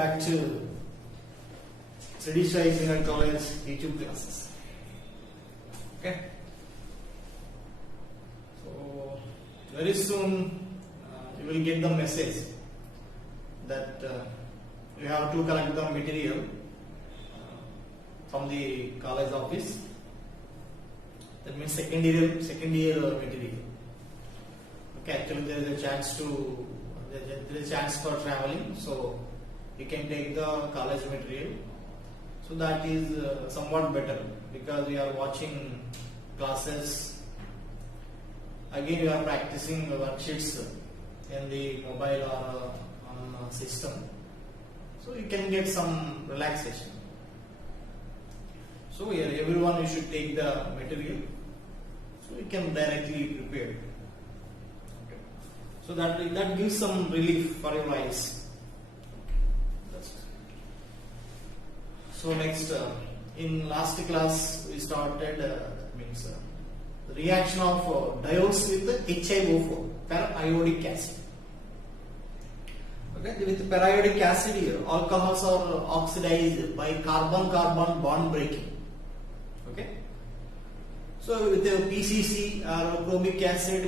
back to Swedish Engineering College YouTube classes. Okay. So very soon you will get the message that you have to collect the material from the college office. That means second year material. Okay, actually there is a chance for traveling, so you can take the college material. So that is somewhat better because we are watching classes. Again, you are practicing worksheets in the mobile or on system, so you can get some relaxation. So here, everyone you should take the material, so you can directly prepare. Okay. So that gives some relief for your eyes. So next, in last class we started the reaction of diodes with the HiO4, periodic acid. Okay, with periodic acid here, alcohols are oxidized by carbon-carbon bond breaking. Okay, so with the PCC or chromic acid,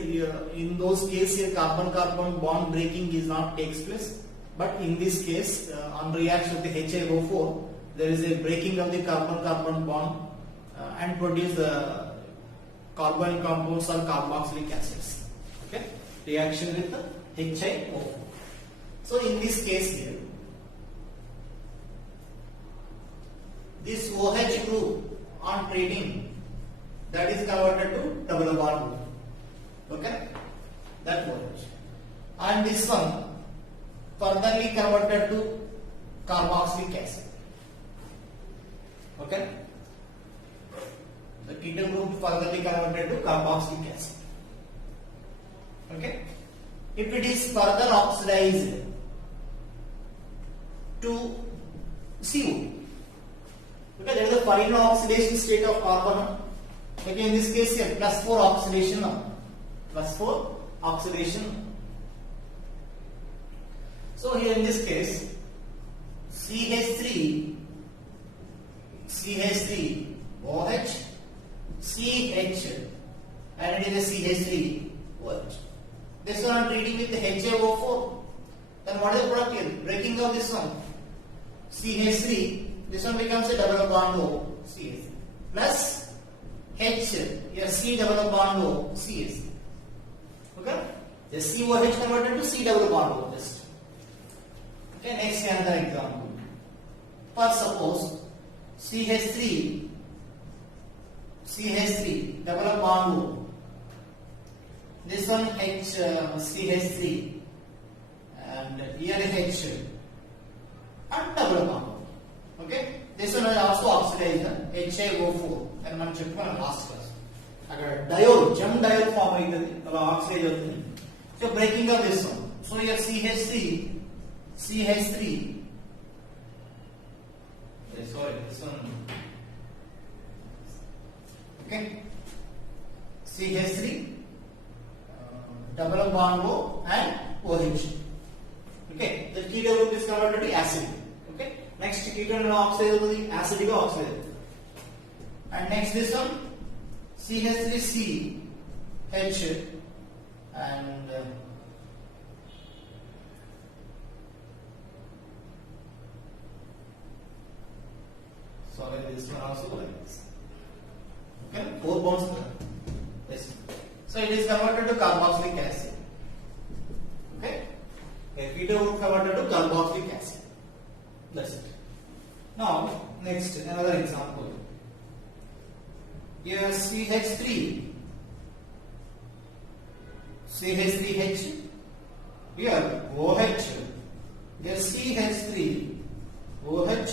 in those cases carbon-carbon bond breaking is not takes place, but in this case, on reaction with the HiO4, there is a breaking of the carbon-carbon bond and produce the carbon compounds or carboxylic acids. Okay, reaction with the HiO4. So in this case here, this OH group on treating, that is converted to double bond group. Okay, that OH, and this one furtherly converted to carboxylic acid. Okay, the ketone group furtherly converted to carboxylic acid. Okay, if it is further oxidized to CO, okay, there is a final oxidation state of carbon. Okay, in this case here +4 oxidation, +4 oxidation. So here in this case CH3 OH CH, and it is a CH3 OH. This one I am treating with the HiO4. Then what is the product here? Breaking of this one, CH3. This one becomes a double bond O, CH, plus H, here C double bond O, CH. Okay, the COH converted to C double bond O. Just okay. Next, another example. For suppose CH3 double bond O. This one H, CH3, and here H and double bond O. Okay, this one is also oxidized HiO4 and మనం చెప్పుకున్నాం last class. అక్కడ diol జమ్ diol form అవుతుంది, అలా oxidise అవుతుంది. So breaking of this one, so here CH3 sorry, this one. Okay, CH3 double bond O and OH. Okay, the ketone group is converted to acid. Okay, next ketone oxide to the acidic oxide, and next this one CH3CH and sorry, this one also like this. Okay, 4 bonds. Yes. So it is converted to carboxylic acid. Okay, ketone group converted to carboxylic acid. That's it. Now next, another example. Here CH3H, here OH, here CH3 OH,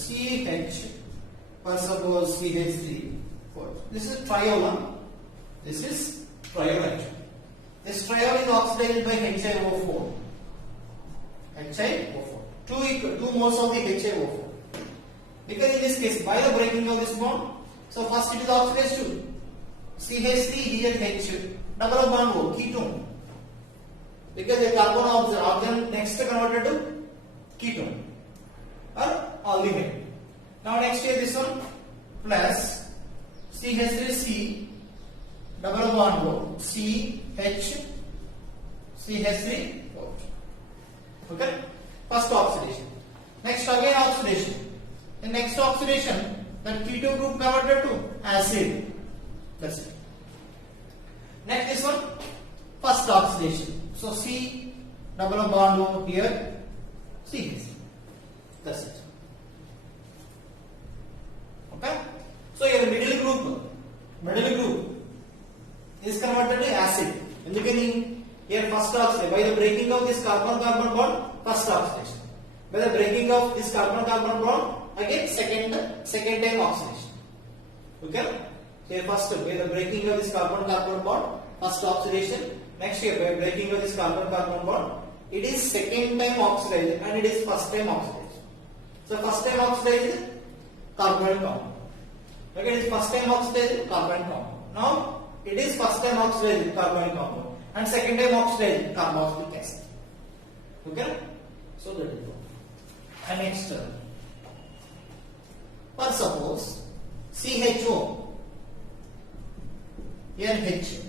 CH, for suppose CH3. This is triol. This is triol actually. This triol is oxidized by HiO4. Two moles of the HiO4. Because in this case, by the breaking of this bond, so first it is oxidized to CH3, here H, double bond O, ketone. Because the carbon oxygen next converted to ketone or aldehyde. Now next here this one plus CH3C double bond O CH3. Okay, first oxidation. Next again oxidation. The next oxidation, that ketone group converted to acid. That's it. Next this one, first oxidation. So C double bond O here, CH. That's it. Okay. So here middle group is converted to acid. In the beginning, here first oxidation by the breaking of this carbon-carbon bond, first oxidation. By the breaking of this carbon-carbon bond, again second time oxidation. Okay. Here first by the breaking of this carbon-carbon bond, first oxidation. Next here by breaking of this carbon-carbon bond, it is second time oxidation and it is first time oxidation. So first time oxidation, carbon compound. Okay, it is first time oxidation, carbon compound. Now it is first time oxidation, carbon compound, and second time oxidation, carboxylic acid. Okay, so that is all. And next, for suppose CHO, here H,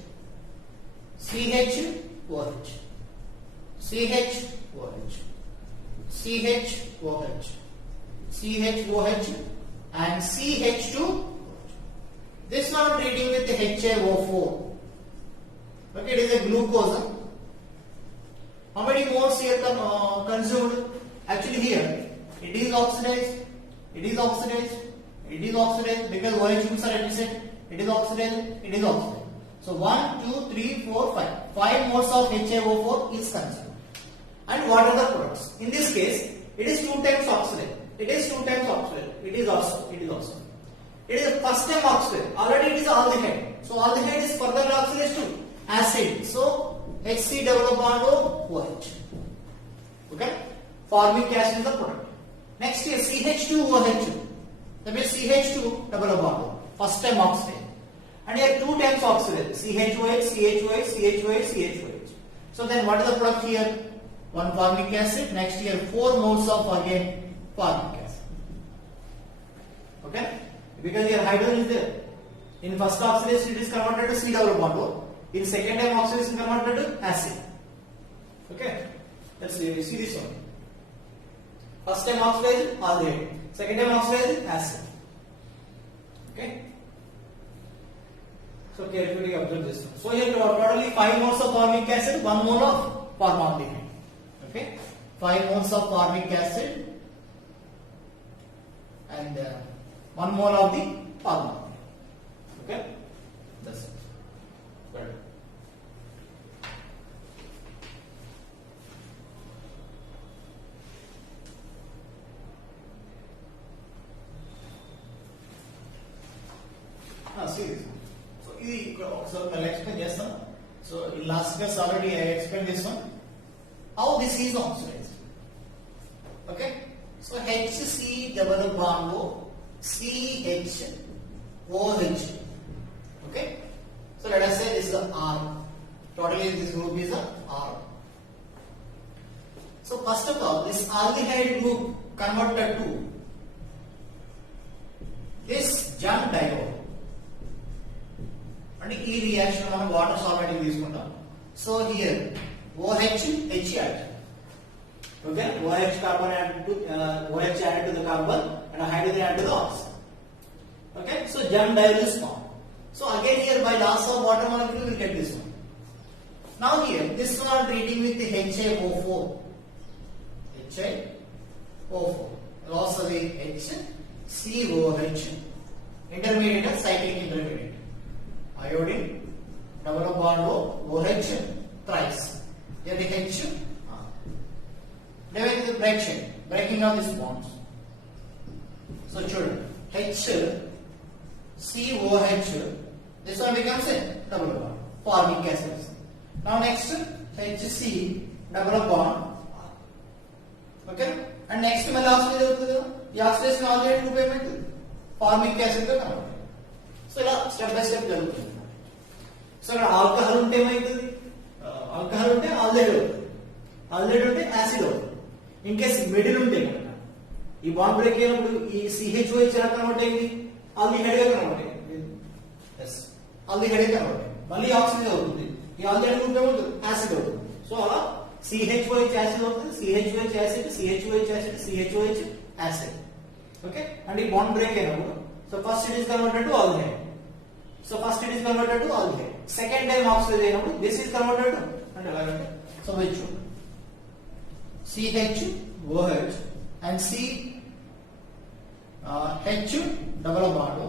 CHOH, CHOH, CHOH, CHOH, and CH2. This one treating with HaO4. Okay, it is a glucose. How many moles here consumed? Actually here it is oxidized, because OH groups are adjacent. It is oxidized. So 1, 2, 3, 4, 5. 5 moles of HaO4 is consumed. And what are the products? In this case, it is 2 times oxidized. It is also. It is the first time oxidized. Already it is aldehyde. So aldehyde is further oxidized to acid. So HC double bond OH. Okay? Formic acid is the product. Next here CH2OH. That means CH2 double bond. First time oxidized. And here 2 times oxidized. CHOH. So then what is the product here? 1 formic acid. Next here 4 moles of again formic acid. Okay? Because here hydrogen is there. In first oxidation it is converted to C double bond O. In second time oxidation converted to acid. Okay? Let's see this one. First time oxidation, aldehyde. Second time oxidation, acid. Okay? So carefully observe this one. So here totally 5 moles of formic acid, 1 mole of formaldehyde. Okay? 5 moles of formic acid and 1 mole of the formaldehyde. Okay? That's it. Good. See this. So I'll explain just now. So in last class already I explained this one. How this is oxidized. Okay? So HC double bond O CHOH. Okay? So let us say this is a R. Totally this group is a R. So first of all, this aldehyde group converted to this Jung diol. And ఈ reaction మనం water solvent తీసుకుంటాం. So here OH H added. Okay, OH carbon added to OH added to the carbon and hydrogen added to the oxygen. Okay, so Jung diol is formed. So again here by loss of water molecule we get this one. Now here this one treating with the HaO4. Loss of the HCOH. Intermediate, cyclic intermediate. Iodine, double bond OH thrice. Here the H. Then the breaking of these bonds. So children, HCOH. This one becomes a double bond. Formic acid. Now next HC double bond. Okay, and next Malla oxidation ये oxidation aldehyde group में formic acid का convert. So ఇలా step by step జరుగుతుంది. So ఇక్కడ alcohol ఉంటే ఏమైతుంది? Alcohol ఉంటే aldehyde అవుతుంది. ఆల్డిహైడ్ ఉంటే యాసిడ్ అవుతుంది. ఇన్ కేస్ మిడిల్ ఉంటే కనుక ఈ బాండ్ బ్రేక్ అయినప్పుడు ఈ CHOH ఎలా కన్వర్ట్ అయింది, ఆల్డిహైడ్ గా కన్వర్ట్ అయింది. ఆల్డిహైడ్ గా కన్వర్ట్ అయింది. మళ్ళీ ఆక్సిజన్ అవుతుంది, ఈ ఆల్డిహైడ్ గ్రూప్ ఏమవుతుంది, యాసిడ్ అవుతుంది. సో అలా CHOH యాసిడ్ అవుతుంది, CHOH acid, CHOH acid, CHOH acid. Okay, and ఈ బాండ్ బ్రేక్ అయినప్పుడు so first it is converted to aldehyde. So first it is converted to aldehyde. Second time oxidise అయినప్పుడు this is converted to అంటే ఎలాగంటే so CHOH and H double bond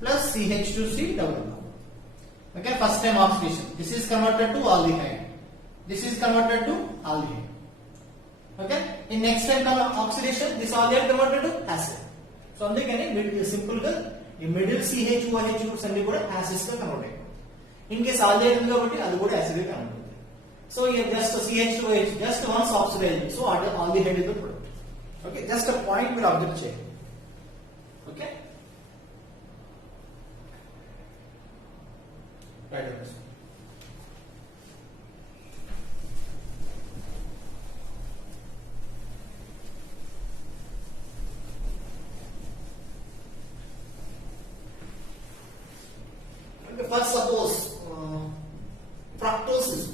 plus CH2C double bond. Okay, first time oxidation. This is converted to aldehyde. This is converted to aldehyde. Okay, in next time oxidation, this aldehyde converted to acid. So అందుకని simple గా ఈ middle CHOH groups అన్ని కూడా acids గా convert అవుతాయి. In case aldehyde ఉంది కాబట్టి అది కూడా యాసిడ్ గా కన్వర్ట్ అవుతుంది. So here just CH2OH just once oxidized, so aldehyde is the product. Okay, just a point మీరు అబ్జర్వ్ చేయండి. Okay, right on this. Okay, first suppose fructose is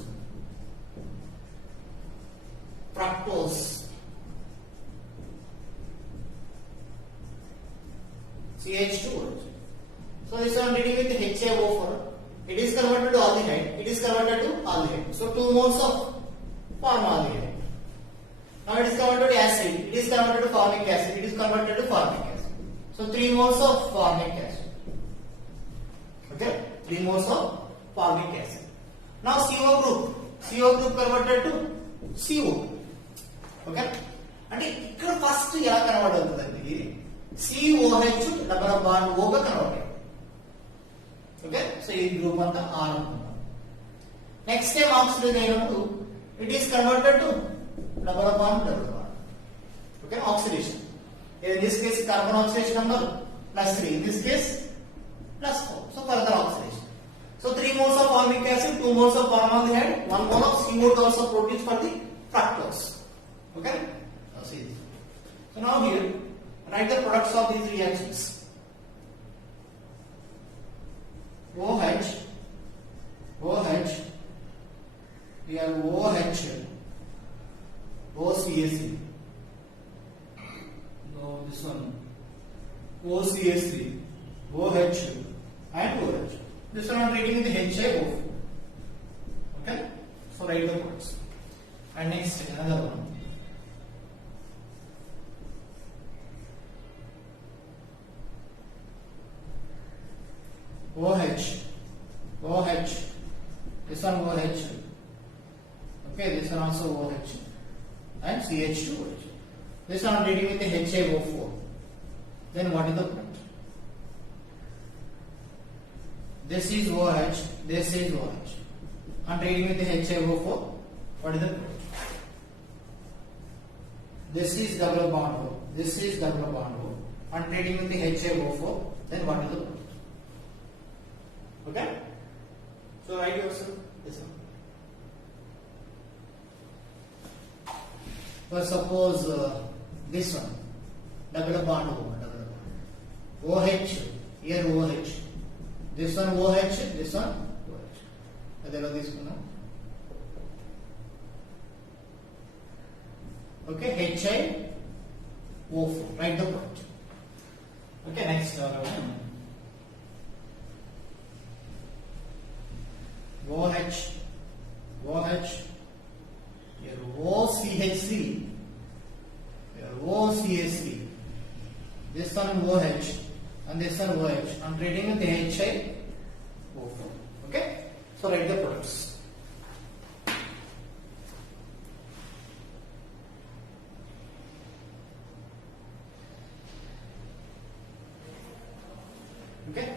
fructose CH2OH. So this one dealing with HAO4. It is converted to aldehyde. It is converted to aldehyde. So 2 moles of formaldehyde. Now it is converted to acid. It is converted to formic acid. It is converted to formic acid. So 3 moles of formic acid. Okay, 3 moles of formic acid. Now CO group converted to CO. Okay, అంటే ఇక్కడ first ఎలా convert అవుతుందండి, COH double bond O గా convert అవుతుంది. Okay, so ఈ group అంతా R అనుకుందాం. Next time oxidise అయినప్పుడు it is converted to double bond. Okay, oxidation. In this case carbon oxidation number +3, in this case +4. So further oxidation. So 3 moles of formic acid, 2 moles of formaldehyde, 1 mole of CO also produced for the fructose. Okay, now see this. So now here write the products of these reactions. OH, here OH, OCH3. No, this one OCH3, OH and OH. This one I am treating with HAO4. Okay, so write the products. And next another one. OH, this one OH, okay, this one also OH, and CH2OH. This one I am dealing with the HAO4. Then what is the product? This is OH, this is OH. I am dealing with the HAO4. What is the product? This is double bond O, this is double bond O. I am trading with the HAO4. Then what is the product? Okay, so write yourself this one. For suppose this one double bond O, OH, here OH, this one OH, this one OH. Adela this one. Okay, HiO4. Write the point. Okay, next one. OH, here OCH3, here OCH3, this one OH and this one OH. I am treating with the HiO4. Okay, so write the products. Okay,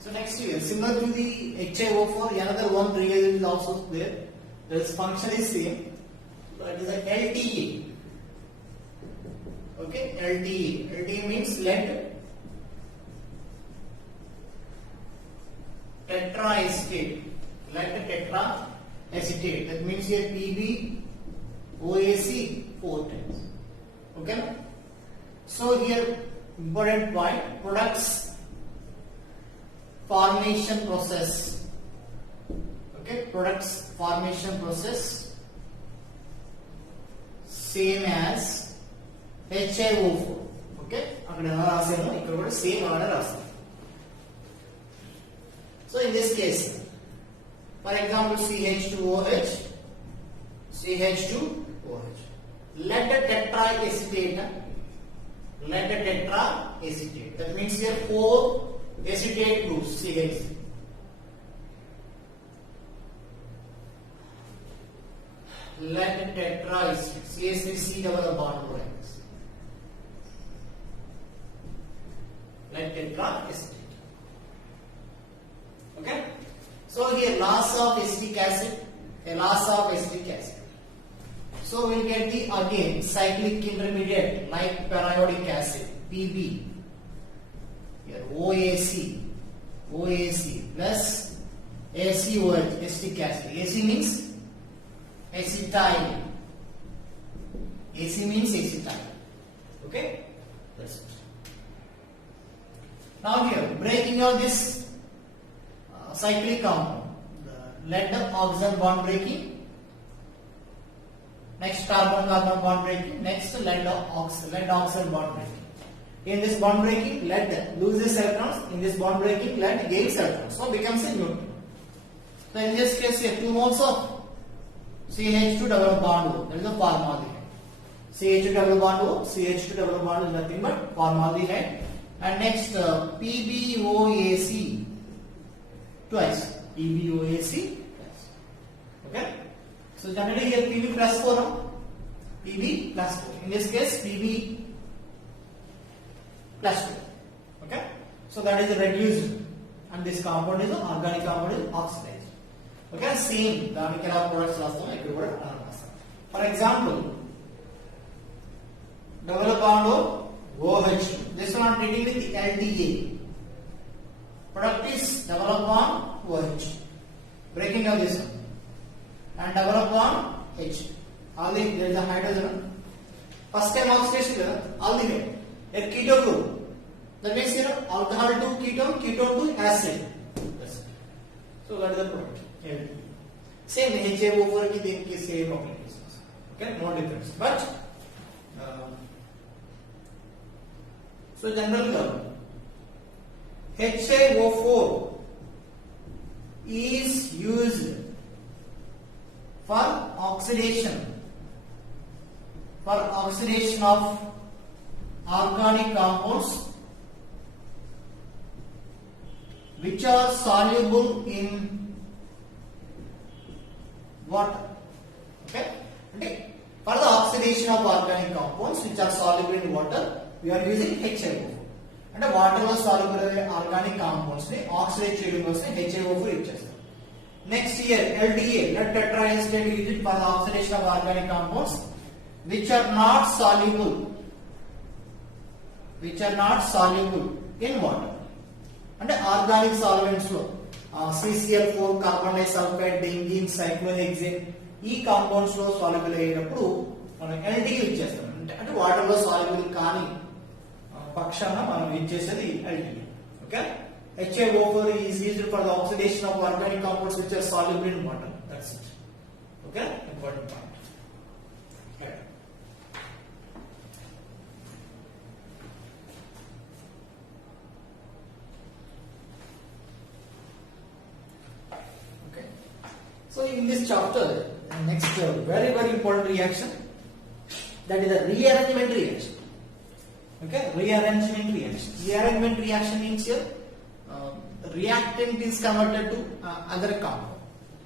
so next here, similar to the HiO4, another one reagent is also there. Its function is same. That is a LTA. Okay, LTA. LTA means lead tetraacetate. Lead tetraacetate. That means here PbOAc 4 times. Okay. So here important point, products formation process. Okay, products formation process same as HiO4. Okay, అక్కడ ఎలా రాసాను ఇక్కడ కూడా same అలానే రాసాను. So in this case, for example, CH2OH, CH2OH. Lead tetraacetate. Lead tetraacetate. That means here 4 acetate groups. CH. Lead tetraacetate. CH3C double bond lines. Lead tetraacetate. Okay. So here loss of acetic acid, a loss of acetic acid. So we'll get the again cyclic intermediate like periodic acid PB. Here OAC plus ACOH, acetic acid. AC means acetyl. AC means acetyl. Okay, that's it. Now here breaking of this cyclic compound, the lead oxygen bond breaking, next carbon carbon bond breaking, next lead oxygen bond breaking. In this bond breaking, lead loses electrons, in this bond breaking, lead gains electrons, so becomes a neutral. So in this case here 2 moles of CH2 double bond O, that is a formaldehyde. CH2 double bond O, CH2 double bond is nothing but formaldehyde. And next PbOAC twice. PbOAC twice. Okay. So generally here Pb plus 4. Pb plus 4. In this case Pb plus 2. Okay. So that is reduced, and this compound is an organic compound is oxidized. Okay. Same దానికి ఎలా products రాస్తామో ఇక్కడ కూడా రాస్తాం. For example, double bond OH. This one I am treating with the LDA. Product is double bond OH. Breaking of this one. And double bond H. Aldehyde, there is a hydrogen. First time oxidation here, aldehyde. A keto group. That means here alcohol to ketone, ketone to acid. So that is the product. Same HiO4 ki dekhi same applications. Okay, no difference. But so generally HiO4 is used for oxidation of organic compounds which are soluble in water. Okay, for the oxidation of organic compounds which are soluble in water, we are using HiO4. And water లో soluble organic compounds ని oxidate చేయడం కోసం HiO4 use చేస్తాం. Next year LDA, lead tetraacetate, is used for the oxidation of organic compounds which are not soluble in water. అంటే organic solvents లో CCl4, carbon disulphide, benzene, cyclohexane ఈ compounds లో soluble అయ్యేటప్పుడు మనం LD use చేస్తాం. అంటే water లో soluble కాని పక్షాన మనం యూజ్ చేసేది LD. Okay, HiO4 is used for the oxidation of organic compounds which are soluble in water. That's it. Okay, important point. Okay. So in this chapter, next very important reaction, that is a rearrangement reaction. Okay, rearrangement reaction means here reactant is converted to other compound.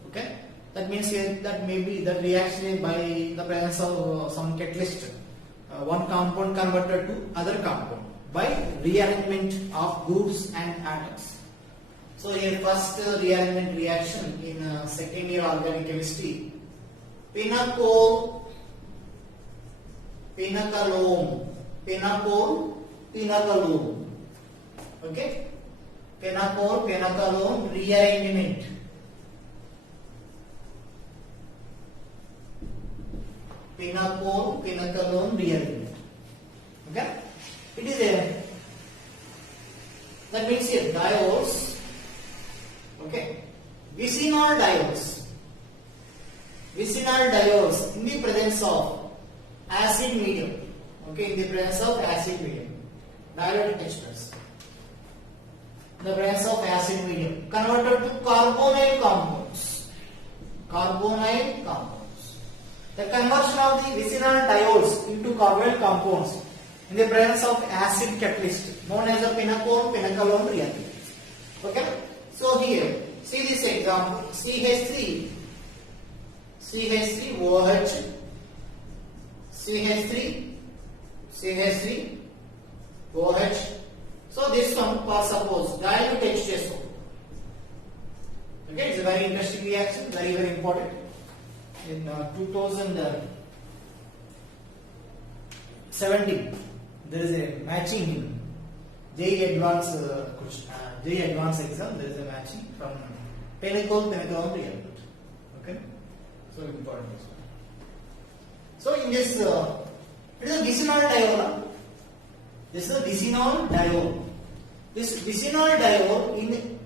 Okay, that means here that maybe the reaction is by the presence of some catalyst, one compound converted to other compound by rearrangement of groups and atoms. So here first rearrangement reaction in second year organic chemistry, pinacolone. Okay, pinacolone rearrangement. Pinacolone rearrangement. That means here diols, okay, vicinal diols in the presence of acid medium, okay, in the presence of acid medium, dilute H plus, in the presence of acid medium, converted to carbonyl compounds. The conversion of the vicinal diols into carbonyl compounds in the presence of acid catalyst known as a pinacol reaction. Okay, so here see this example: CH3 OH, CH3 OH. So this one, for suppose dilute H2SO. Okay, it's a very interesting reaction, very important. In 2017, there is a matching in JEE Advanced exam. There is a matching from pinacol reactant. Okay, so important. So in this, it is a vicinal diol. This is a vicinal diol. This vicinal diol in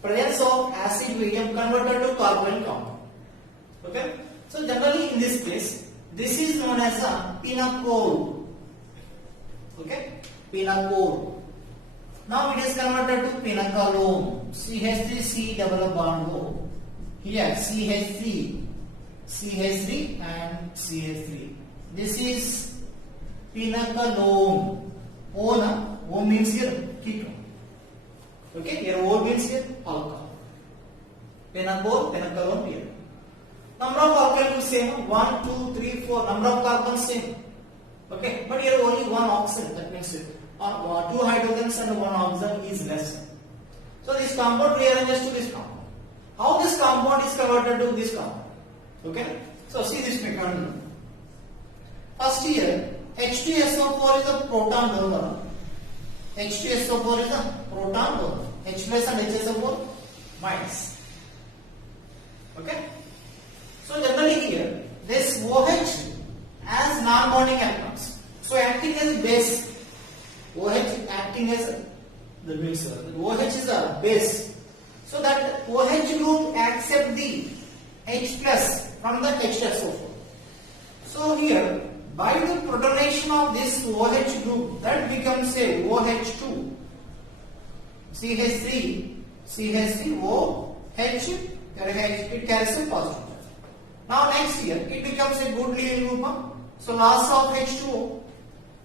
presence of acid medium converted to carbonyl compound. Okay. So generally in this case, this is known as a pinacol. Okay, pinacol. Now it is converted to pinacolone. CH3 double bond O. Here CH3 and CH3. This is pinacolone. O means here ketone. Okay, here O means here alcohol. Pinacolone here. Number of alkyl is same, 1, 2, 3, 4. Number of carbons same. Okay, but here only one oxygen. That means 2 hydrogens and 1 oxygen is less. So this compound rearranges to this compound. How this compound is converted to this compound? Okay, so see this mechanism. First here, H2SO4 is a proton donor. H2SO4 is a proton donor. H plus and HSO4 minus. Okay. So generally here, this OH has non-bonding electrons. So acting as a base. OH acting as the base. OH is a base. So that OH group accept the H plus from the H2SO4. So here, by the protonation of this OH group, that becomes a OH2. CH3 OH, it carries a positive. Now next here, it becomes a good leaving group. So loss of H2O,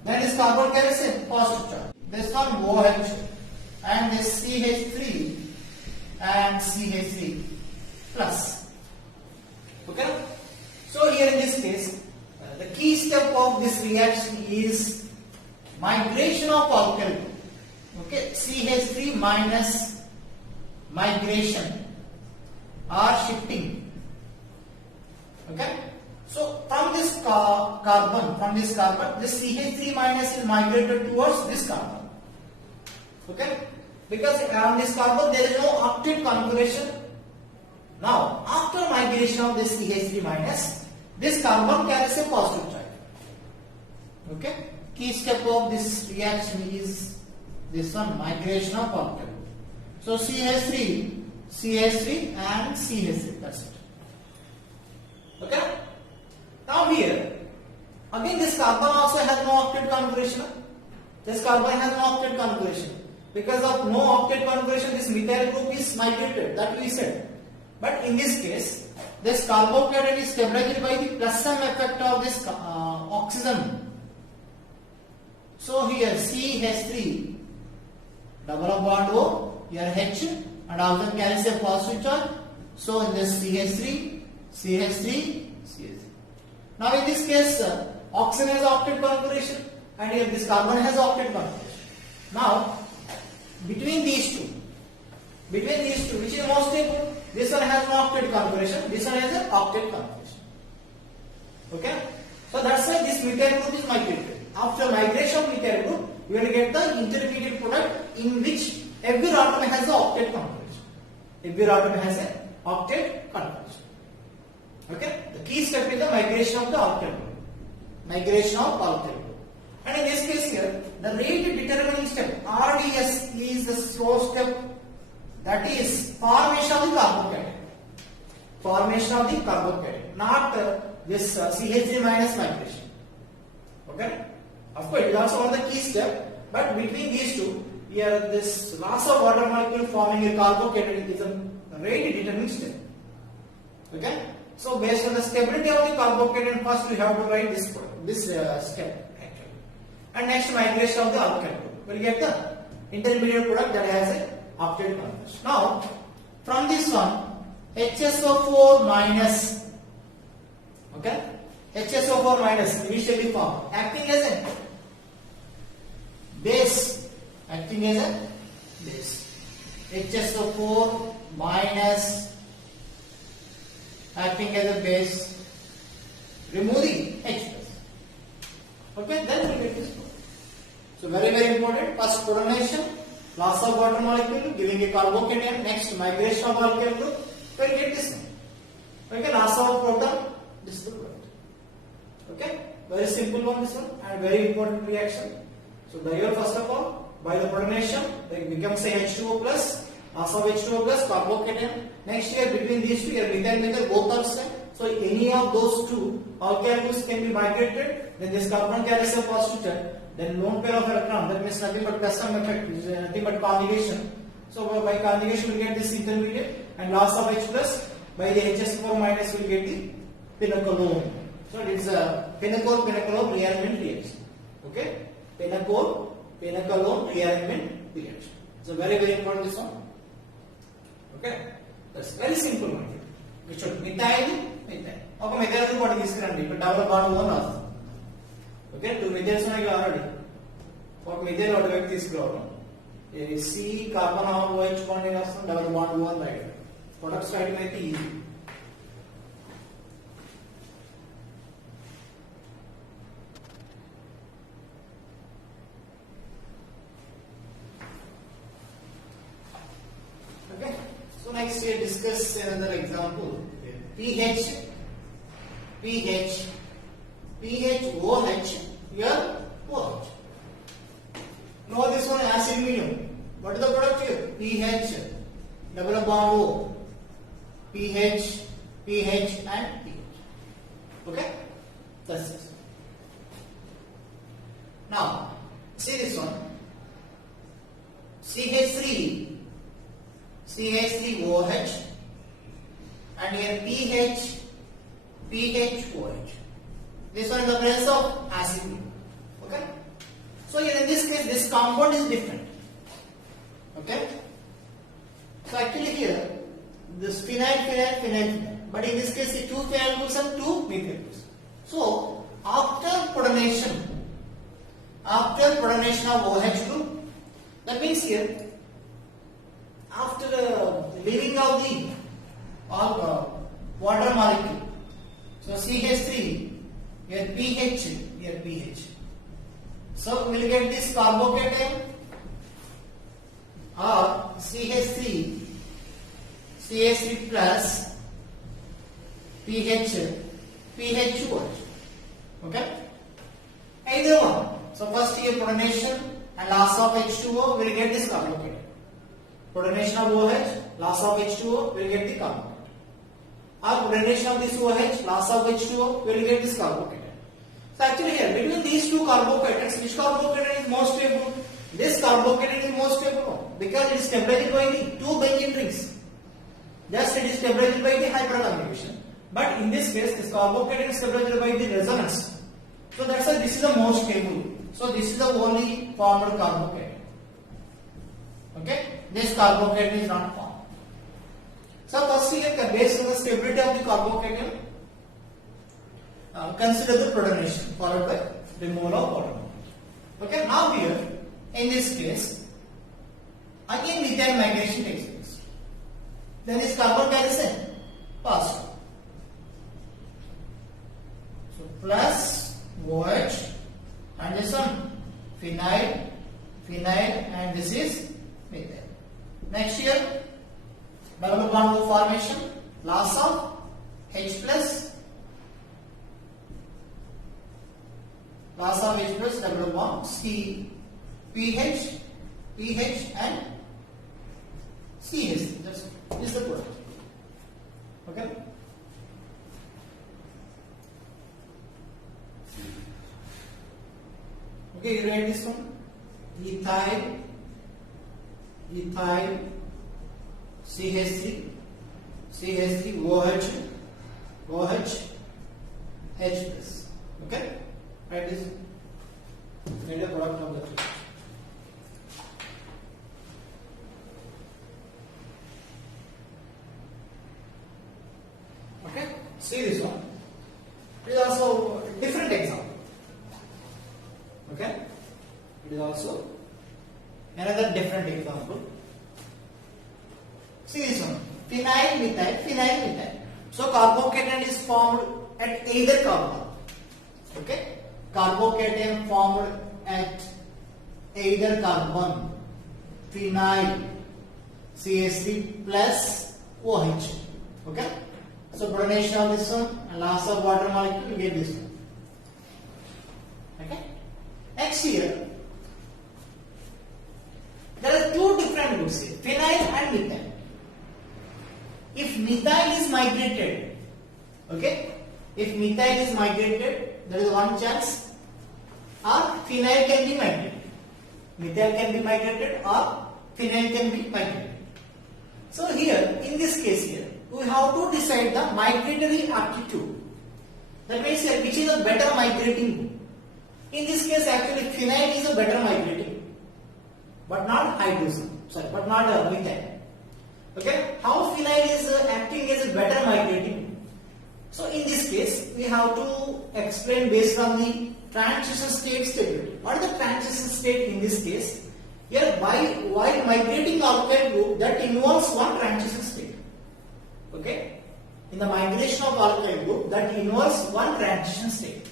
then this carbon carries a positive charge. This one OH and this CH3 and CH3 plus. Okay. So here in this case, the key step of this reaction is migration of alkyl. Okay, CH3 minus migration or shifting. Okay, so from this carbon, this CH3 minus is migrated towards this carbon. Okay, because on this carbon there is no octet configuration. Now, after migration of this CH3 minus, this carbon carries a positive charge. Okay, key step of this reaction is this one, migration of octet. So CH3 and CH3. That's it. Okay. Now here, again this carbon also has no octet configuration. This carbon has no octet configuration. Because of no octet configuration, this methyl group is migrated. That we said. But in this case, this carbocation is stabilized by the plus M effect of this oxygen. So here CH3 double bond O, here H and oxygen carries a positive charge. So in this CH3. Now in this case, oxygen has octet configuration and here this carbon has octet configuration. Now between these two, which is most stable? This one has no octet configuration, this one has an octet configuration. Okay? So that's why this methyl group is migrated. After migration of methyl group, we will get the intermediate product in which every atom has an octet configuration. Okay? The key step is the migration of the octet group. And in this case here, the rate determining step RDS is the slow step, that is formation of the carbocation. Formation of the carbocation, not this CH3 minus migration. Okay. Of course, it is also one of the key step, but between these two, here this loss of water molecule forming a carbocation is a rate determining step. Okay. So based on the stability of the carbocation, first we have to write this step actually, and next migration of the alkyl group. We will get the intermediate product that has a octet conversion. Now from this one, HSO4 minus, okay, HSO4 minus initially formed, acting as a base, acting as a base. HSO4 minus acting as a base, remove the H plus. Okay, then we get this product. So very important. First protonation, loss of water molecule, giving a carbocation. Next migration of alkyl group, we will get this one. Okay, loss of proton, this is the product. Okay, very simple one this one, and very important reaction. So diol first of all, by the protonation, it becomes a H2O plus, loss of H2O plus, carbocation. Next here between these two, here methyl methyl both are same. So any of those two alkyl groups can be migrated. Then this carbon carries a positive charge. Then lone pair of electron, that means nothing but custom effect, is nothing but conjugation. So by conjugation we get this intermediate, and loss of H plus, by the HS4 minus we get the pinacolone. So it is a pinacol-pinacolone rearrangement reaction. Okay, pinacol-pinacolone rearrangement reaction. So very important this one. Okay, that's very simple one. We should methyl. Okay, methyl group what is currently? But double bond one also. Okay, two methyls are already. What methyl or direct is grown. C carbon or OH bond is also double bond one right. Product side may be easy. Okay, so next we discuss another example. pH, OH, here OH. Now this one acid medium. What is the product here? pH, double bond O, pH, and pH. Okay, that's it. Now see this one. CH3OH, and here PHOH. This one is the presence of acid. Okay. So here in this case, this compound is different. Okay. So actually here, this phenyl. But in this case, the two phenyl groups and two methyl groups. So after protonation of OH group, that means here, after leaving out the water molecule, so CH3, here pH. So we will get this carbocation or CH3 plus PHOH. Okay? Either one. So first here protonation and loss of H2O, we will get this carbocation. Protonation of OH, loss of H2O, we will get the carbocation. Or protonation of this OH, loss of H2O, we will get this carbocation. So actually here, between these two carbocations, which carbocation is more stable? This carbocation is more stable because it is stabilized by the two benzene rings. Just it is stabilized by the hyperconjugation. But in this case, this carbocation is stabilized by the resonance. So that's why this is the most stable. So this is the only formed carbocation. Okay? This carbocation is not formed. So first here, based on the stability of the carbocation, consider the protonation followed by removal of water. Okay, now here in this case, again methyl migration takes place. Then this carbon carries a positive. So plus OH and this one phenyl, and this is methyl. Next here, double bond O formation, loss of H plus. Loss of H plus double bond C pH, pH and CH. That's is the product. Okay. Okay, you write this one. Ethyl, CH3, CH3, OH, OH, H plus. Okay, write this. Write the product of the three. Okay, see this one. It is also a different example. Okay, it is also another different example. See this one. Phenyl methyl, phenyl methyl. So carbocation is formed at either carbon. Okay, carbocation formed at either carbon. Phenyl CH3 plus OH. Okay. So donation of this one and loss of water molecule, you get this one. Okay. Next here, there are two different groups here, phenyl and methyl. If methyl is migrated, okay, if methyl is migrated, there is one chance, or phenyl can be migrated. Methyl can be migrated or phenyl can be migrated. So here, in this case here, we have to decide the migratory aptitude. That means here, which is a better migrating group. In this case, actually, phenyl is a better migrating, but not hydrogen. Sorry, but not methyl. Okay, how phenyl is acting as a better migrating? So in this case, we have to explain based on the transition state stability. What is the transition state in this case? Here, while migrating alkyl group, that involves one transition state. Okay, in the migration of alkyl group, that involves one transition state.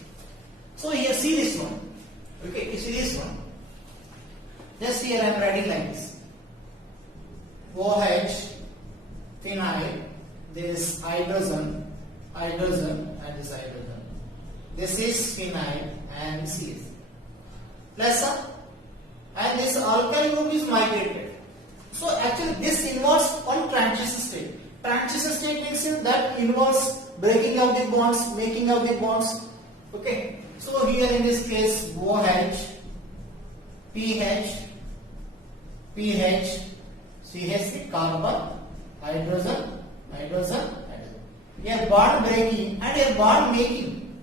So here, see this one. Okay, you see this one. Just here I am writing like this. OH, phenyl, this hydrogen, and this hydrogen. This is phenyl and CH. Plus, and this alkyl group is migrated. So actually this involves one transition state. Transition state means that involves breaking of the bonds, making of the bonds. Okay. So here in this case, OH, pH, CH3, carbon, hydrogen. Here bond breaking and here bond making.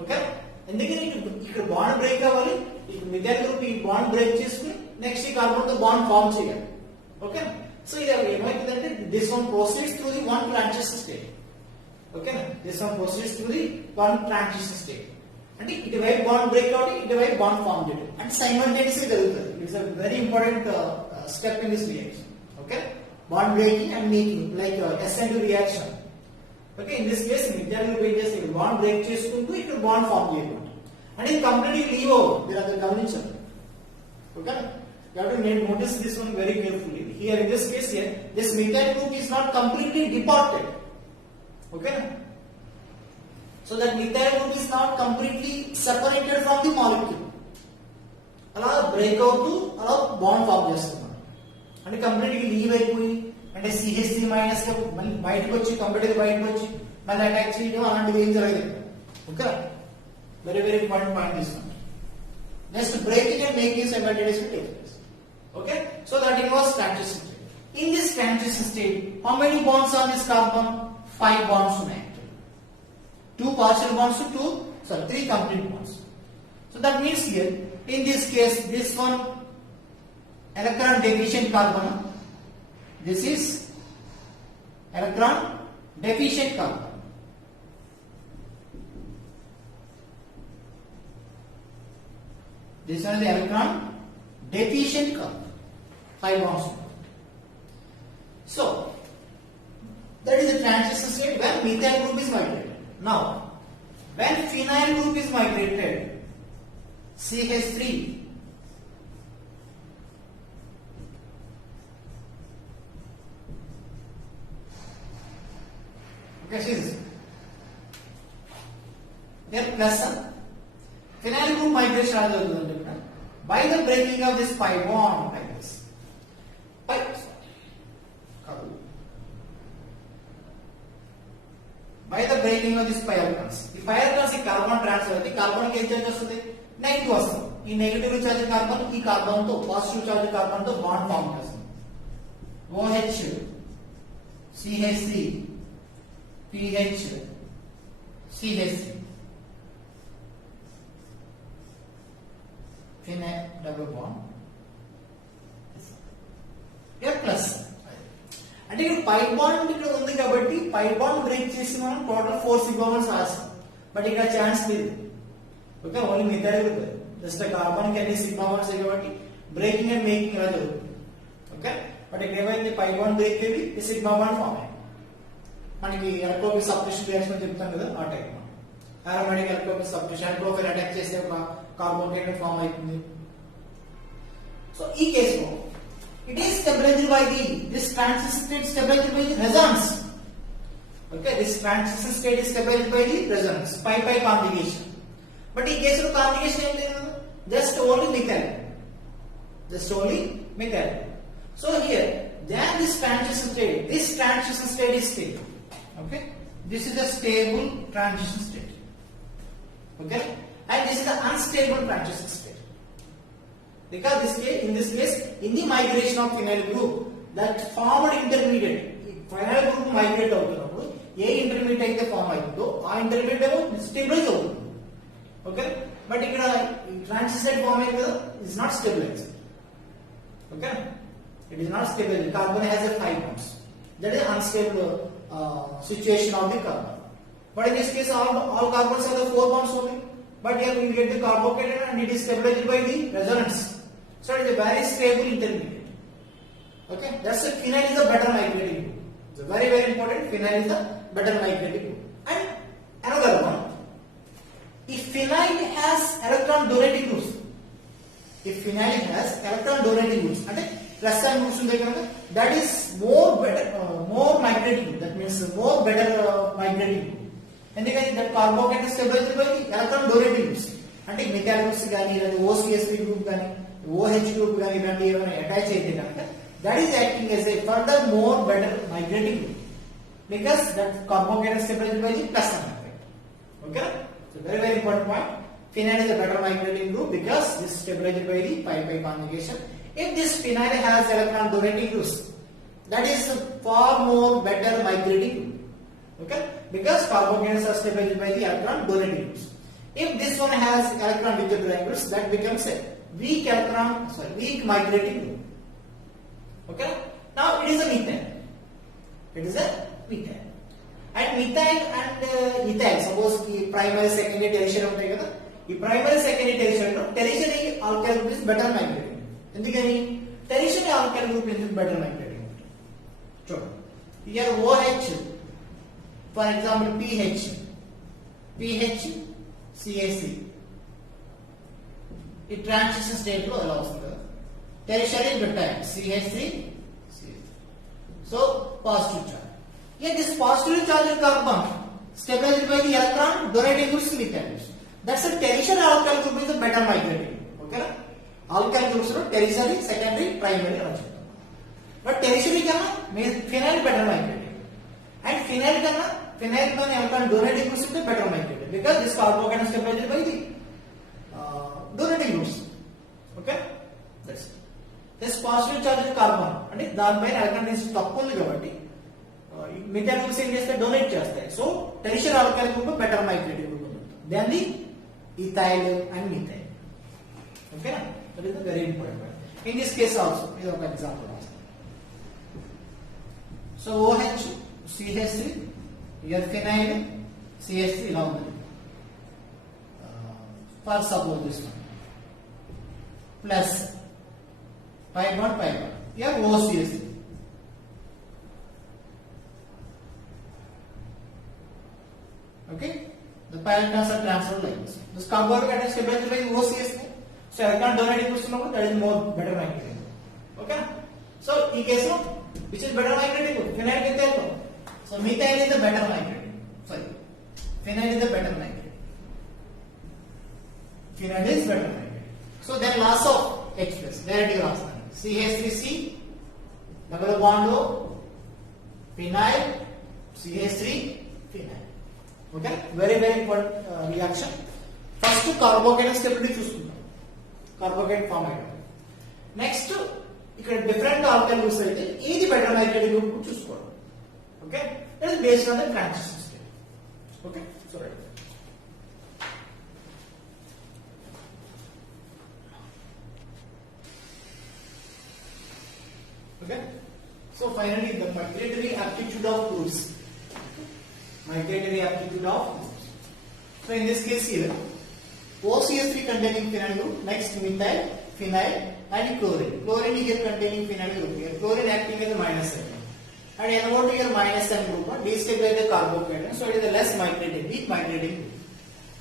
Okay? Here bond break avali, methyl group ee bond break cheskuni next carbon to bond form cheyali. Okay? So this one proceeds through the one transition state. Okay? This one proceeds through the one transition state. And it bond break out, it bond form and simultaneously it is a very important step in this reaction. Okay, bond breaking and making like SN2 reaction. Okay, in this case, methyl group bond break chestundu it bond form cheyalante and it completely leave over. There are the gamaninchadu. Okay, you have to notice this one very carefully. Here in this case here, this methyl group is not completely departed. Okay. So that methyl group is not completely separated from the molecule. Allow break out to allow bond form chestunnaru. And completely leave అయిపోయి అంటే CH3 minus గా మళ్ళీ బయటకు వచ్చి complete బయటకు వచ్చి మళ్ళీ attack చేయడం అలాంటిది ఏం జరగదు. Okay, very very important point తీసుకోండి. Next breaking and making simultaneously takes place. Okay, so that involves transition state. In this transition state, how many bonds on this carbon? 5 bonds ఉన్నాయి. 2 partial bonds to 3 complete bonds. So that means here, in this case, this one electron deficient carbon. This is electron deficient carbon. This one is the electron deficient carbon. 5 bonds. So that is the transition state when methyl group is migrated. Now, when phenyl group is migrated, CH3 okay, see this. Here plus phenyl group migration by the breaking of this pi bond like this. By the breaking of this pi electrons. ఈ pi electrons ఈ carbon transfer అయితే carbon కి ఏం charge వస్తుంది? Negative వస్తుంది. ఈ negative charge carbon ఈ carbon తో పాజిటివ్ చార్జ్ కార్బన్ తో బాండ్ ఫార్మ్ చేస్తుంది. OH CH3 PH CH3 फिर डबल बॉन्ड या प्लस అంటే ఇక్కడ పై బాండ్ ఇక్కడ ఉంది కాబట్టి పై బాండ్ బ్రేక్ చేసి మనం టోటల్ 4 సిగ్మా బాండ్స్ రాస్తాం. బట్ ఇక్కడ ఛాన్స్ లేదు. ఓకే, ఓన్లీ మిథైల్ ఉంటుంది. జస్ట్ కార్బన్ కి అన్ని సిగ్మా బాండ్స్ కాబట్టి బ్రేకింగ్ అండ్ మేకింగ్ ఇలా జరుగుతుంది. ఓకే, బట్ ఇక్కడ ఏమైంది? పై బాండ్ బ్రేక్ అయ్యి ఈ సిగ్మా బాండ్ ఫామ్ అయ్యింది. మనకి ఎలక్ట్రోఫిల్ సబ్స్టిట్యూషన్ రియాక్షన్ అని చెప్తాం కదా, ఆ టైప్ అరోమాటిక్ ఎలక్ట్రోఫిల్ సబ్స్టిట్యూషన్ ఎలక్ట్రోఫిల్ అటాక్ చేస్తే ఒక కార్బోనేట్ ఫామ్ అవుతుంది. సో ఈ కేసులో it is stabilized by this transition state stabilized by the resonance. Okay, this transition state is stabilized by the resonance pi conjugation. But in case of conjugation em ledu, just only methyl. So here then this transition state is stable. Okay, this is a stable transition state. Okay, and this is the unstable transition state. Because in this case, in the migration of phenyl group, that formed intermediate, phenyl group migrate అవుతున్నప్పుడు ఏ intermediate అయితే form అవుతుందో ఆ intermediate ఏమో stabilise అవుతుంది. Okay, but ఇక్కడ ట్రాన్సిస్టెడ్ form అయింది కదా, it's not stabilize. Okay, it is not stabilize. Carbon has a 5 bonds. That is unstable situation of the carbon. But in this case, all carbons have the 4 bonds only. But here we get the carbocation and it is stabilized by the resonance. So it is a very stable intermediate. Okay, that's the phenyl is a better migrating group. So very important. Phenyl is a better migrating group. And another one, if phenyl has electron donating groups, అంటే plus and groups ఉంటే కనుక that is more migrating group. That means more better migrating group. ఎందుకంటే that carbocation stabilized by electron donating groups. అంటే methyl groups కానీ లేదా OCS3 group కానీ OH group కానీ ఇలాంటి ఏమైనా అటాచ్ అయితే కనుక that is acting as a further more better migrating group because that carbocation stabilized by the plus అన్నమాట. Okay, so very important point. Phenyl is a better migrating group because this is stabilized by the pi conjugation. If this phenyl has electron donating groups, that is far more better migrating group. Okay, because carbocations are stabilized by the electron donating groups. If this one has electron withdrawing groups, that becomes a weak migrating group. Okay, now it is a methyl. And methyl and ethyl, suppose the primary, secondary, tertiary ఉంటాయి కదా, ఈ primary, secondary, tertiary లో tertiary alkyl group is better migrating. ఎందుకని tertiary alkyl group ఎందుకు better migrating? చూడండి, here OH, for example PH CH3 ఈ transition state లో ఎలా వస్తుంది కదా, tertiary butyne CH3 so positive charge. Here this positively charged carbon stabilized by the electron donating groups methyl groups. That's a tertiary alkyl group is a better migrating. Okay, alkyl groups లో tertiary, secondary, primary అని చెప్తాం. But tertiary కన్నా phenyl better migrating. And phenyl when electron donating groups is better migrated because this carbocation is stabilized by the donating groups. Okay, that's it. This positive charge carbon అంటే దానిపైన electron density తక్కువ ఉంది కాబట్టి methyl groups ఏం చేస్తాయి, donate చేస్తాయి. So tertiary alkyl group better migrative group ఉంటుంది then the ethyl and methyl. Okay, that is very important. In this case also ఇది ఒక example. So OH CH3 here phenyl CH3 ఇలా ఉంది. For suppose this one plus pi bond here OCS. Okay, the pi electrons are transferred like this. This carbohydrate atom stabilized by OCS. So electron donating groups that is more better migrating. Okay, so in case of which is better migrating group, phenyl methyl. So methyl is the better migrating. Sorry, phenyl is the better migrating. Phenyl is better migrating. So So then loss of H plus directly loss. CH3C double bond O phenyl CH3 phenyl. Okay, very important reaction. First carbocation stability చూసుకుందాం. Carbocation form అయ్యాడు. Next ఇక్కడ different alkyl groups అయితే ఏది better nitrate group చూసుకోవాలి. Okay, it is based on the transition state. Okay, so right. Okay, so finally the migratory aptitude of groups. Migratory aptitude of groups. So in this case here, OCH3 containing phenyl group, next methyl, phenyl and chlorine. Chlorine here containing phenyl group here. Chlorine acting as a minus element. And NO2 here minus N group, destabilize the carbocation. So it is a less migrating, weak migrating group.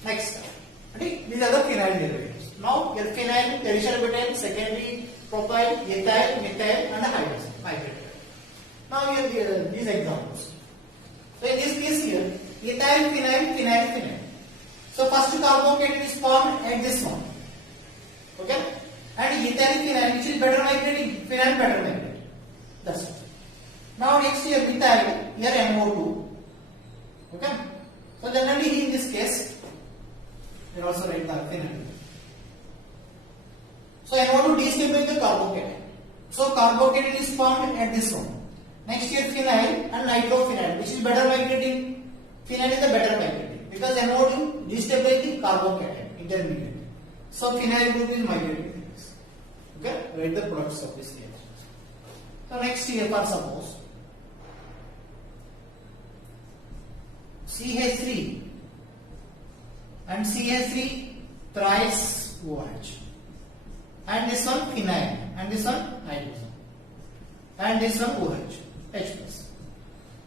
Next, okay, these are the phenyl derivatives. Now here phenyl, tertiary butyl, secondary propyl, ethyl, methyl and the hydrogen migrated. Now here these examples. So in this case here, ethyl, phenyl, phenyl, phenyl. So first carbocation is formed at this one. Okay, and ethyl, phenyl, which is better migrating, phenyl better migrating. That's it. Now next here methyl, here NO2. Okay, so generally in this case, we also write the phenyl. So NO2 destabilize the carbocation. So carbocation is formed at this one. Next here phenyl and nitrophenyl, which is better migrating. Phenyl is the better migrating because NO2 destabilize the carbocation intermediate. So phenyl group is migrating. Okay, write the products of this reaction. So next here for suppose CH3 and CH3 thrice OH. And this one phenyl and this one hydrogen and this one OH H plus.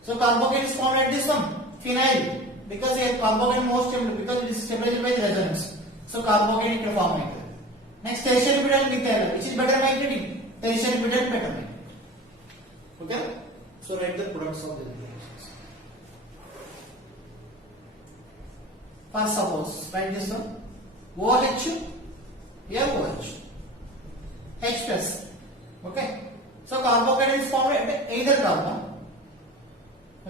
So carbocation is formed at this one phenyl because here carbocation most stable because it is stabilized by resonance. So carbocation can form like that. Next tertiary butyl methyl, which is better migrating. Tertiary butyl better migrating. Okay, so write the products of the reactions. First suppose write this one OH here OH H plus. Okay, so carbocation is formed at either carbon.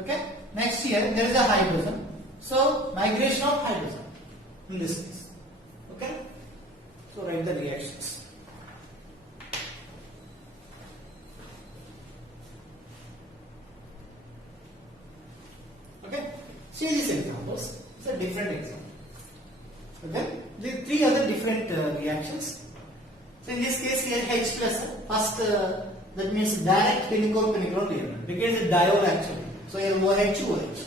Okay, next here there is a hydrogen, so migration of hydrogen in this case. Okay, so write the reactions. Okay, see these examples. It's a different example. Okay, the three other different reactions. So in this case here H plus first that means direct pinicol reaction because it's diol actually. So here OH OH.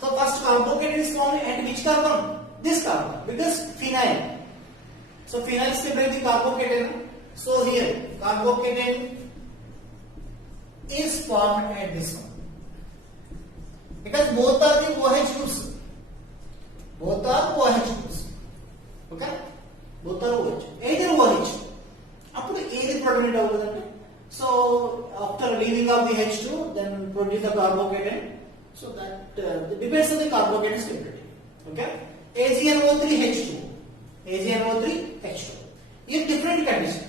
So first carbocation is formed at which carbon? This carbon because phenyl. So phenyl stabilizes the carbocation. So here carbocation is formed at this one because both are the OH groups. Both are OH groups. Okay, both are OH. Either OH. అప్పుడు ఏది produce అవుతుందంటే so after leaving of the H2 then produce the carbocation. So that depends on the carbocation stability. Okay, AgNO3H2 AgNO3H2 in different condition.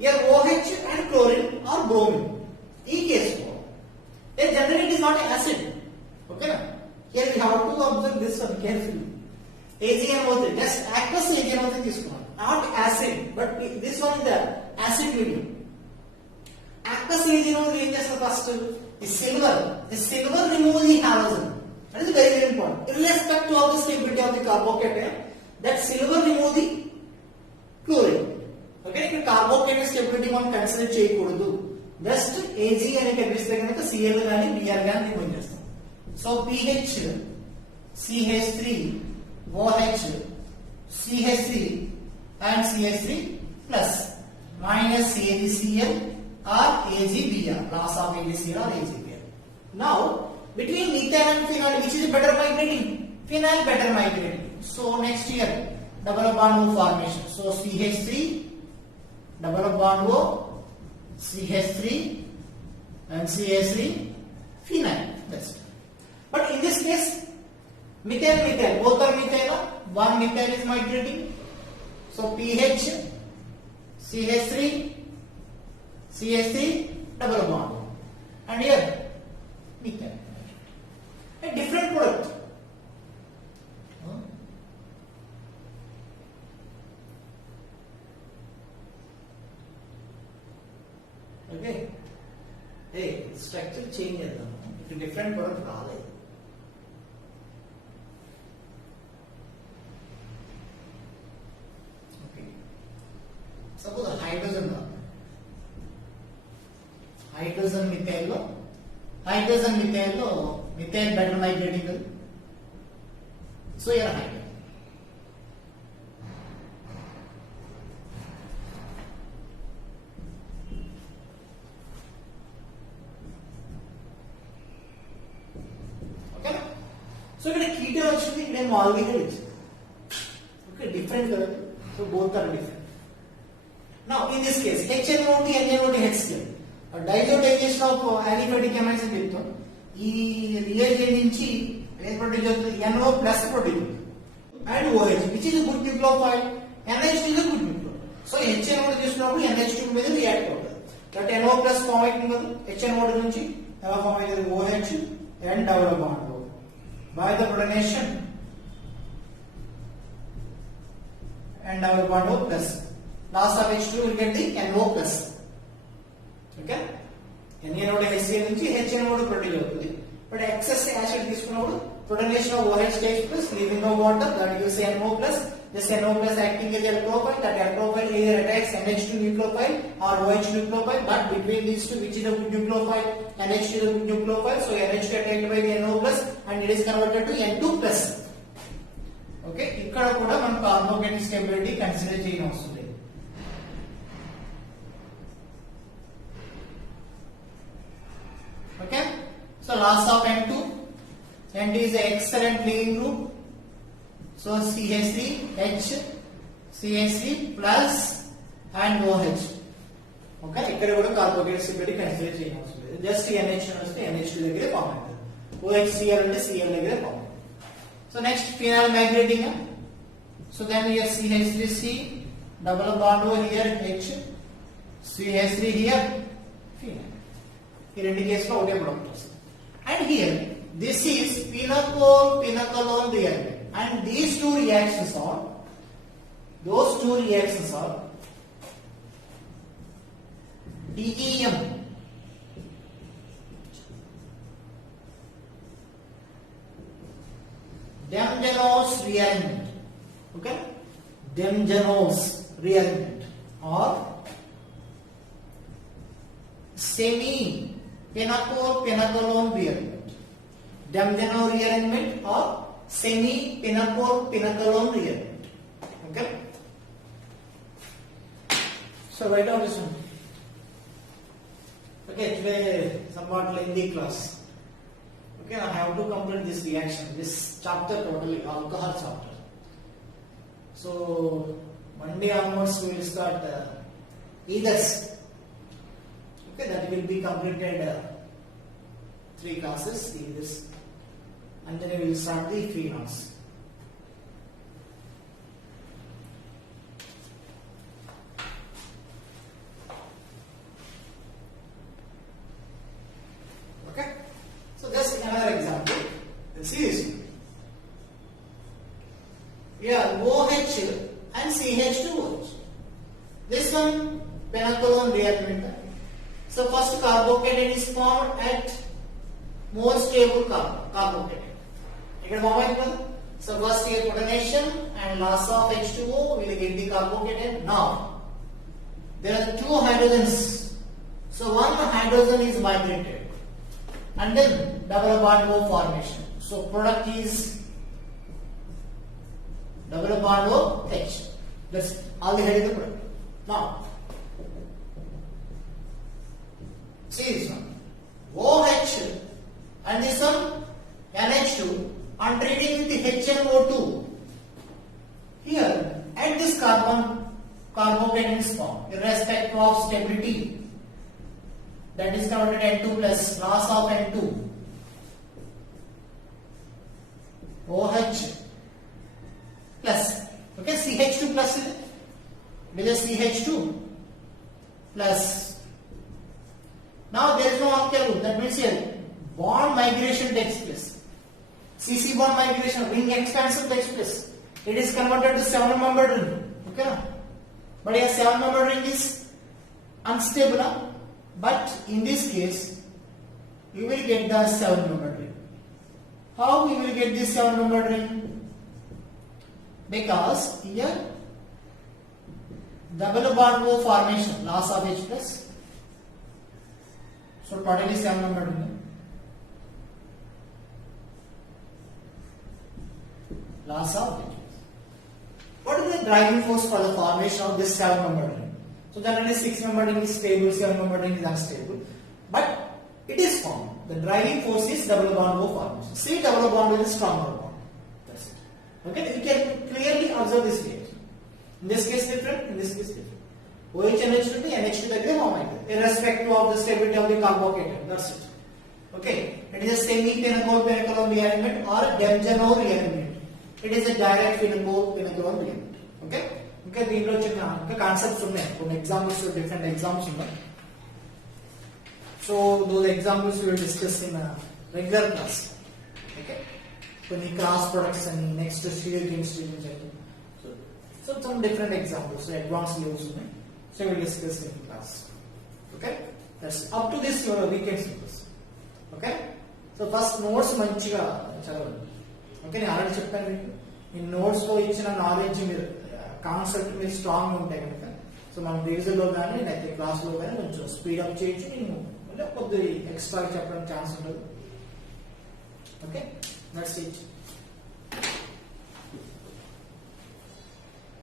Here OH and chlorine or bromine ఈ కేసులో generally it is not acid. Okay, here we have to observe this one carefully. AgNO3 just aqueous AgNO3 తీసుకున్నాం, not acid, but this one is the acid medium. Aqueous AgNO3 ఏం చేస్తారు first the silver removes the halogen. That is very very important. Irrespective of the stability of the carbocation, that silver removes the chlorine. Okay, ఇక్కడ carbocation stability మనం consider చేయకూడదు. Just Ag అని కనిపిస్తే కనుక Cl గాని Br గాని remove చేస్తాం. So pH CH3 OH CH3 and CH3 plus minus AgCl or AgBr, loss of AgCl or AgBr. Now between methyl and phenyl, which is better migrating? Phenyl better migrating. So next here double bond O formation. So CH3 double bond O CH3 and CH3 phenyl. That's it. But in this case methyl both are methyl, one methyl is migrating. So pH CH3, CH3, double bond. And here, methane. A different product. Okay. Hey, structure change it. It's a different product. Okay. Suppose hydrogen. Hydrogen methyl. Hydrogen methyl. Methyl better migrating. So here hydrogen. So ఇక్కడ ketone వచ్చింది ఇక్కడ aldehyde వచ్చింది. Okay, different color. So both are different. Now in this case HNO2 NaOH HCl. Diazotization of aliphatic amides అని చెప్తాం. ఈ reagent నుంచి ఏం produce అవుతుంది? NO ప్లస్ ప్రొడ్యూస్ అవుతుంది. And OH which is a good nucleophile. NH2 is a good nucleophile. So HNO2 తీసుకున్నప్పుడు NH2 మీద react అవుతుంది. దట్ NO ప్లస్ ఫామ్ అవుతుంది కదా. HNO2 నుంచి ఎలా ఫామ్ అవుతుంది? OH and double bond. By the protonation and double bond O plus. Last of H2 will get the NO plus. Okay? NaOH HCl నుంచి HNO2 produce అవుతుంది. But excess acid తీసుకున్నప్పుడు protonation of OH takes place, leaving the water, that gives NO plus. This NO plus acting as alcohol, that alcohol either attacks NH2 nucleophile or OH nucleophile, but between these two, which is a good nucleophile? NH2 is a good nucleophile, so NH2 attacked by the NO plus and it is converted to N2 plus. Okay, ఇక్కడ కూడా మనం కార్బోకేటిక్ stability consider చేయనవసరం లేదు. Okay, so loss of N2. N2 is an excellent leading group. So CH3, H, CH3 plus and OH. Okay, ఇక్కడ కూడా కార్బోకేటిక్ stability consider చేయనవసరం లేదు. Just NH వస్తే NH2 దగ్గరే ఫామ్ అవుతుంది. OHCl అంటే Cl దగ్గరే ఫామ్ అవుతుంది. So next phenyl migrating. So then here CH3C, double bond O here H, CH3 here phenyl. ఈ రెండు కేసులో ఒకే ప్రొడక్ట్ వస్తుంది. And here this is phenol-pinecolone reagent. And these two reactions are, those two reactions are DEM, Demgenose rearrangement. Okay, Demgenose rearrangement or semi-pinecolone rearrangement. Demgenose rearrangement or semi-pinecolone rearrangement. Okay. So write down this one. Okay, today somewhat lengthy class. Okay, I have to complete this reaction, this chapter totally, alcohol chapter. So Monday onwards we will start ethers. Okay, that will be completed 3 classes ethers. And then we will start the phenols. Okay, so just another example. Let's see this. Here OH and CH2OH. This one pinecolone rearrangement. So first carbocation is formed at more stable carbocation. So first here protonation and loss of H2O will get the carbocation. Now there are 2 hydrogens. So one hydrogen is migrated and then double bond O formation. So product is double bond O H. That's aldehyde is the product. Now see this one OH and this one NH2. On treating with the HNO2, here at this carbocation is formed irrespective of stability, that is converted N2 plus, loss of N2, OH plus. Okay, CH2 plus is it? This is CH2 plus. Now there is no alkyl group. That means here bond migration takes place. CC bond migration, ring expansion takes place. It is converted to 7-membered ring. Okay, na? But here 7-membered ring is unstable. Na? But in this case, you will get the 7-membered ring. How we will get this 7-membered ring? Because here double bond O formation, loss of H plus. So totally 7-membered ring. Loss of H. What is the driving force for the formation of this 7-membered ring? So generally 6-membered ring is stable, 7-membered ring is unstable. But it is formed. The driving force is double bond O formation. See, double bond is a stronger bond. That's it. Okay, you can clearly observe this reaction. In this case different, in this case different. OH and H will be NH2 again or minus, irrespective of the stability of the carbocation. That's it. Okay, it is a semi-pinnacle rearrangement or a Demjanov rearrangement. It is a direct pinnacle rearrangement. Okay, okay, దీంట్లో చిన్న concepts ఉన్నాయి, కొన్ని examples, different exams ఉన్నాయి. So those examples we will discuss in a regular class. Okay, కొన్ని cross products and next serial chemistry so some different examples, so advanced levels ఉన్నాయి. So we will discuss in class. Okay, that's up to this your weekend syllabus. Okay, so first notes మంచిగా చదవండి. Okay, నేను already చెప్పాను మీకు, ఈ notes లో ఇచ్చిన knowledge మీరు కాన్సెప్ట్ మీరు స్ట్రాంగ్ ఉంటాయి కనుక సో మనం రివిజన్ లో కానీ లేకపోతే క్లాస్ లో కానీ కొంచెం స్పీడ్ అప్ చేయొచ్చు. నేను కొద్ది ఎక్స్ట్రా చెప్పడానికి ఛాన్స్ ఉండదు. Okay, that's it.